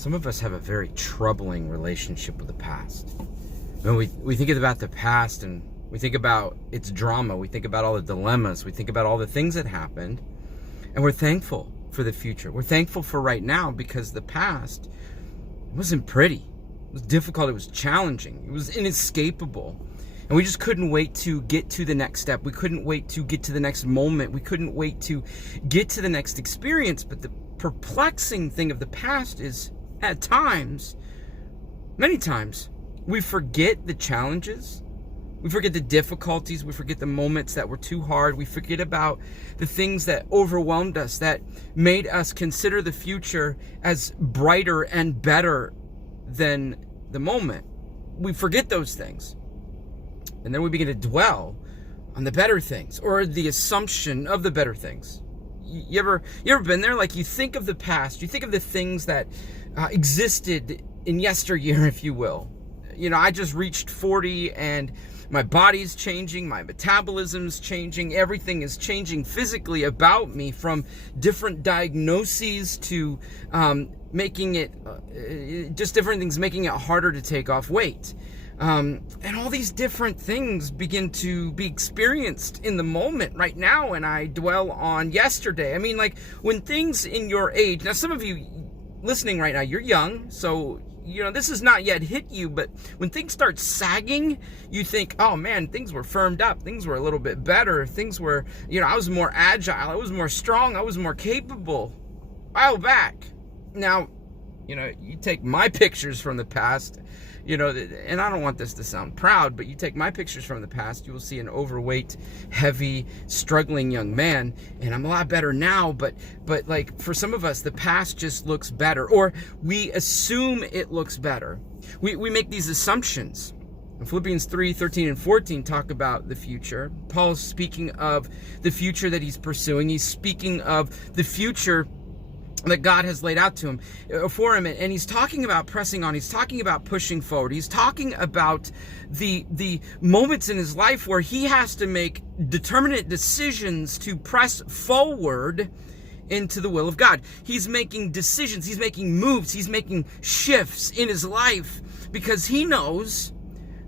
Some of us have a very troubling relationship with the past. When we think about the past and we think about its drama, we think about all the dilemmas, we think about all the things that happened, and we're thankful for the future. We're thankful for right now because the past wasn't pretty. It was difficult, it was challenging, it was inescapable. And we just couldn't wait to get to the next step. We couldn't wait to get to the next moment. We couldn't wait to get to the next experience. But the perplexing thing of the past is, at times, many times, we forget the challenges. We forget the difficulties. We forget the moments that were too hard. We forget about the things that overwhelmed us, that made us consider the future as brighter and better than the moment. We forget those things. And then we begin to dwell on the better things, or the assumption of the better things. You ever been there? Like, you think of the past, you think of the things that existed in yesteryear, if you will. You know, I just reached 40 and my body's changing, my metabolism's changing, everything is changing physically about me, from different diagnoses to making it, just different things, making it harder to take off weight. And all these different things begin to be experienced in the moment right now, and I dwell on yesterday. I mean, like, when things in your age, now some of you listening right now, you're young, so, you know, this has not yet hit you, but when things start sagging, you think, oh man, things were firmed up, things were a little bit better, things were, you know, I was more agile, I was more strong, I was more capable a while back. Now, you know, you take my pictures from the past, you know, and I don't want this to sound proud, but you take my pictures from the past, you will see an overweight, heavy, struggling young man, and I'm a lot better now, but like, for some of us, the past just looks better, or we assume it looks better. We make these assumptions. Philippians 3:13 and 14 talk about the future. Paul's speaking of the future that he's pursuing. He's speaking of the future that God has laid out to him, for him, and he's talking about pressing on. He's talking about pushing forward. He's talking about the moments in his life where he has to make determinate decisions to press forward into the will of God. He's making decisions. He's making moves. He's making shifts in his life because he knows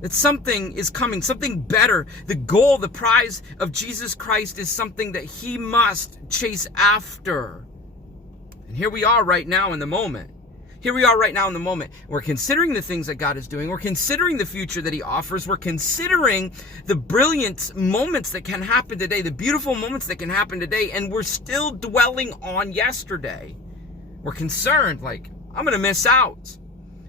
that something is coming, something better. The goal, the prize of Jesus Christ is something that he must chase after. And here we are right now in the moment. Here we are right now in the moment. We're considering the things that God is doing. We're considering the future that he offers. We're considering the brilliant moments that can happen today, the beautiful moments that can happen today, and we're still dwelling on yesterday. We're concerned, like, I'm going to miss out.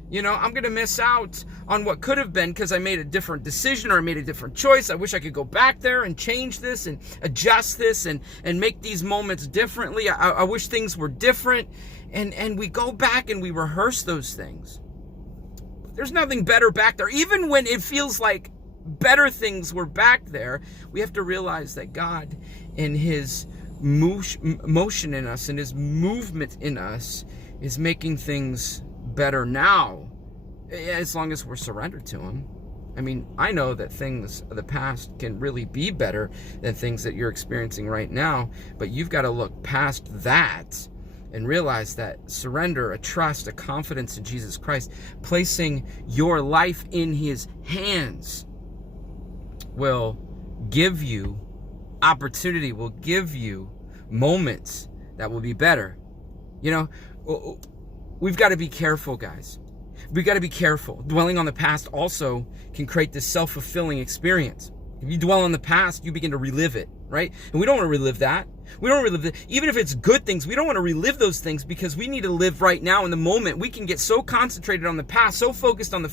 You know, I'm going to miss out on what could have been because I made a different decision or I made a different choice. I wish I could go back there and change this and adjust this and make these moments differently. I wish things were different. And we go back and we rehearse those things. There's nothing better back there. Even when it feels like better things were back there, we have to realize that God, in his motion in us and his movement in us, is making things better now, as long as we're surrendered to him. I mean, I know that things of the past can really be better than things that you're experiencing right now, but you've got to look past that and realize that surrender, a trust, a confidence in Jesus Christ, placing your life in his hands, will give you opportunity, will give you moments that will be better. You know, we've got to be careful, guys. We've got to be careful. Dwelling on the past also can create this self-fulfilling experience. If you dwell on the past, you begin to relive it, right? And we don't want to relive that. We don't relive it. Even if it's good things, we don't want to relive those things because we need to live right now in the moment. We can get so concentrated on the past, so focused on the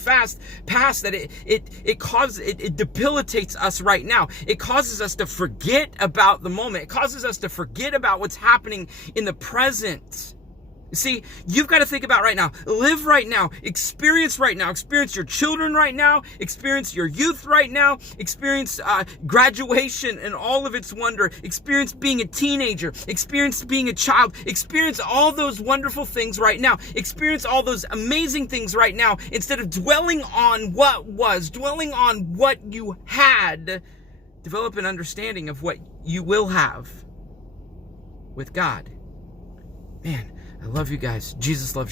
past that it debilitates us right now. It causes us to forget about the moment. It causes us to forget about what's happening in the present. See, you've got to think about right now, live right now, experience your children right now, experience your youth right now, experience graduation and all of its wonder, experience being a teenager, experience being a child, experience all those wonderful things right now, experience all those amazing things right now, instead of dwelling on what was, dwelling on what you had. Develop an understanding of what you will have with God. Man, I love you guys. Jesus loves you.